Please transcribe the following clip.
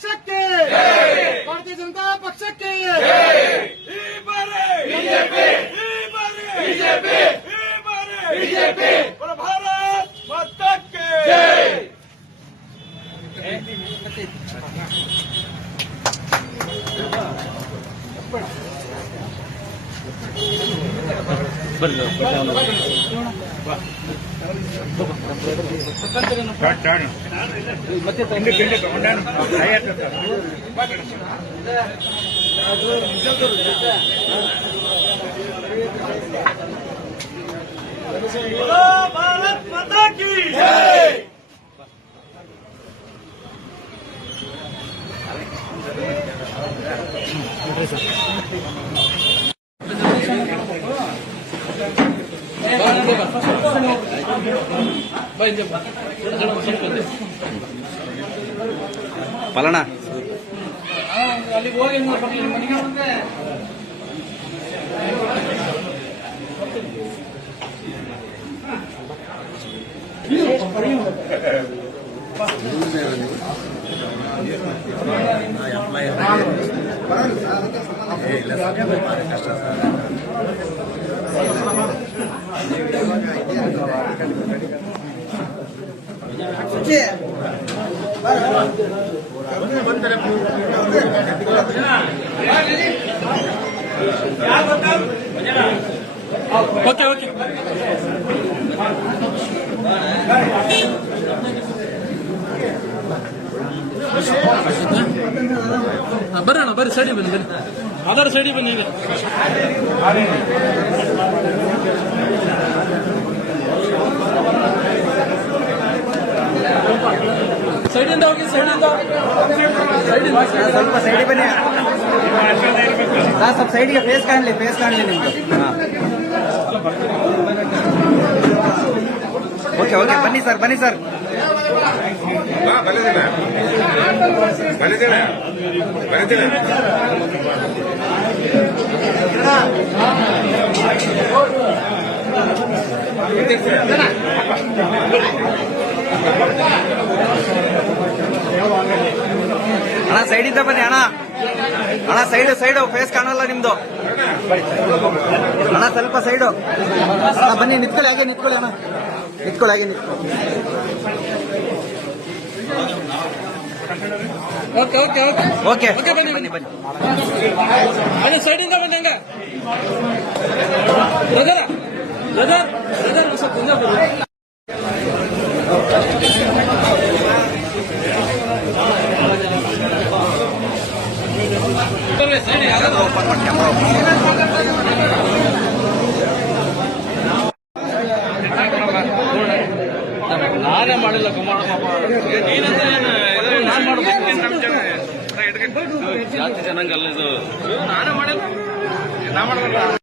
ಪಕ್ಷಕ್ಕೆ ಭಾರತೀಯ ಜನತಾ ಪಕ್ಷಕ್ಕೆ ಬಿಜೆಪಿ ಭಾರತ್ ಮಾತಕ್ಕೆ ಮತ್ತೆ भारत माता की जय। ಪಲಣ ಅಲ್ಲಿಗೆ ಹೋಗಿ ಮನೆಗೆ ಬಂದೆ ಓಕೆ ಓಕೆ ಬರೋಣ ಬರ್ರಿ ಸೈಡಿ ಬನ್ನಿ ಬನ್ನಿ ಅದರ ಸೈಡಿ ಬನ್ನಿ ಈಗ ಸೈಡಿಂದ ಹೋಗಿ ಸೈಡಿಂದ ಸ್ವಲ್ಪ ಸೈಡಿ ಬನ್ನಿ ಸ್ವಲ್ಪ ಸೈಡಿಗೆ ಫೇಸ್ ಕಾಣಲಿ ನಿಮ್ದು ಓಕೆ ಓಕೆ ಬನ್ನಿ ಸರ್ ಅಣ್ಣ ಸೈಡಿಂದ ಬನ್ನಿ ಅಣ್ಣ ಸೈಡು ಫೇಸ್ ಕಾಣಲ್ಲ ನಿಮ್ದು ಅಣ್ಣ ಸ್ವಲ್ಪ ಸೈಡು ಬನ್ನಿ ನಿಂತ್ಕೊಳ್ಳಿ ಹಾಗೆ ನಿಂತ್ಕೊಳ್ಳಿ ಓಕೆ ಓಕೆ ಓಕೆ ಓಕೆ ಬನ್ನಿ ಅದೇ ಸೈಡಿಂದ ಬನ್ನಿ ಹಂಗ ಬ್ರದರ್ ಸ್ವಲ್ಪ ಮುಂದೆ ಬರ್ರಿ ನಾನೇ ಮಾಡಿಲ್ಲ ಜಾತಿ ಜನಾಂಗ ಅಲ್ಲ ಇದು ನಾನೇ ಮಾಡಿಲ್ಲ